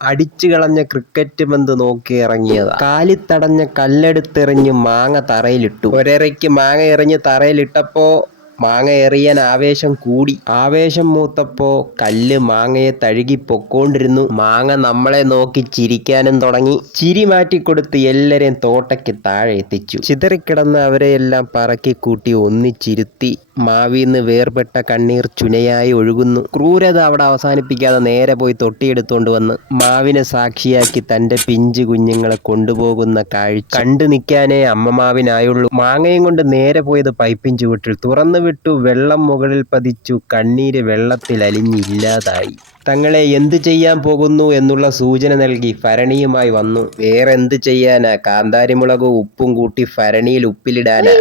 അടിച്ചു കളഞ്ഞ ക്രിക്കറ്റ് പന്ത് നോക്കി ഇറങ്ങിയതാ. കാലിത്തടഞ്ഞ കല്ലെടുത്തെറിഞ്ഞ് മാങ്ങ തറയിലിട്ടു. ഒരരയ്ക്ക് മാങ്ങ എറിഞ്ഞ് തറയിലിട്ടപ്പോ മാങ്ങ എറിയാൻ ആവേശം കൂടി. ആവേശം മൂത്തപ്പോ കല്ല് മാങ്ങയെ തഴുകി പൊക്കോണ്ടിരുന്നു. മാങ്ങ നമ്മളെ നോക്കി ചിരിക്കാനും തുടങ്ങി. ചിരി മാറ്റിക്കൊടുത്ത് എല്ലാരെയും തോട്ടയ്ക്ക് താഴെ എത്തിച്ചു. ചിതറിക്കിടന്ന അവരെയെല്ലാം പറക്കിക്കൂട്ടി ഒന്നിച്ചിരുത്തി. മാവീന്ന് വേർപെട്ട കണ്ണീർ ചുനയായി ഒഴുകുന്നു. ക്രൂരത അവിടെ അവസാനിപ്പിക്കാതെ നേരെ പോയി തൊട്ടിയെടുത്തോണ്ട് വന്ന് മാവിനെ സാക്ഷിയാക്കി തന്റെ പിഞ്ചു കുഞ്ഞുങ്ങളെ കൊണ്ടുപോകുന്ന കാഴ്ച കണ്ടു നിൽക്കാനേ അമ്മമാവിനായുള്ളൂ. മാങ്ങയും കൊണ്ട് നേരെ പോയത് പൈപ്പിൻ ചുവട്ടിൽ. തുറന്നു വിട്ടു. വെള്ളം മുകളിൽ പതിച്ചു. കണ്ണീര് വെള്ളത്തിൽ അലിഞ്ഞില്ലാതായി. തങ്ങളെ എന്ത് ചെയ്യാൻ പോകുന്നു എന്നുള്ള സൂചന നൽകി ഭരണിയുമായി വന്നു. വേറെന്ത് ചെയ്യാനാ? കാന്താരിമുളകും ഉപ്പും കൂട്ടി ഭരണിയിൽ ഉപ്പിലിടാനാ.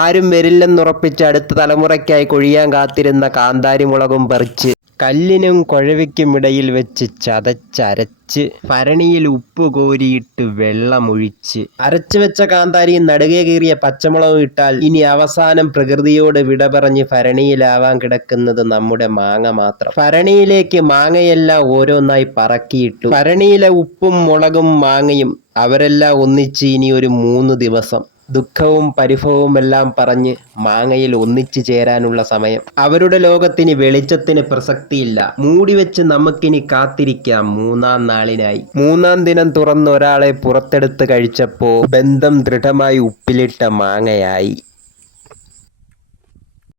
ആരും വരില്ലെന്നുറപ്പിച്ച് അടുത്ത തലമുറയ്ക്കായി കൊഴിയാൻ കാത്തിരുന്ന കാന്താരിമുളകും പറിച്ച് കല്ലിനും കുഴവിക്കുമിടയിൽ വെച്ച് ചതച്ചരച്ച് ഭരണിയിൽ ഉപ്പ് കോരിയിട്ട് വെള്ളമൊഴിച്ച് അരച്ചു വെച്ച കാന്താരിയും നടുകെ കീറിയ പച്ചമുളകും ഇട്ടാൽ ഇനി അവസാനം പ്രകൃതിയോട് വിട പറഞ്ഞ് ഭരണിയിലാവാൻ കിടക്കുന്നത് നമ്മുടെ മാങ്ങ മാത്രം. ഭരണിയിലേക്ക് മാങ്ങയെല്ലാം ഓരോന്നായി പറക്കിയിട്ടു. ഭരണിയിലെ ഉപ്പും മുളകും മാങ്ങയും അവരെല്ലാം ഒന്നിച്ച് ഇനി ഒരു 3 ദിവസം ദുഃഖവും പരിഭവവുമെല്ലാം പറഞ്ഞ് മാങ്ങയിൽ ഒന്നിച്ചു ചേരാനുള്ള സമയം. അവരുടെ ലോകത്തിന് വെളിച്ചത്തിന് പ്രസക്തിയില്ല. മൂടിവെച്ച് നമുക്കിനി കാത്തിരിക്കാം 3-ാം നാളിനായി. 3-ാം ദിനം തുറന്ന് ഒരാളെ പുറത്തെടുത്ത് കഴിച്ചപ്പോ ബന്ധം ദൃഢമായി ഉപ്പിലിട്ട മാങ്ങയായി.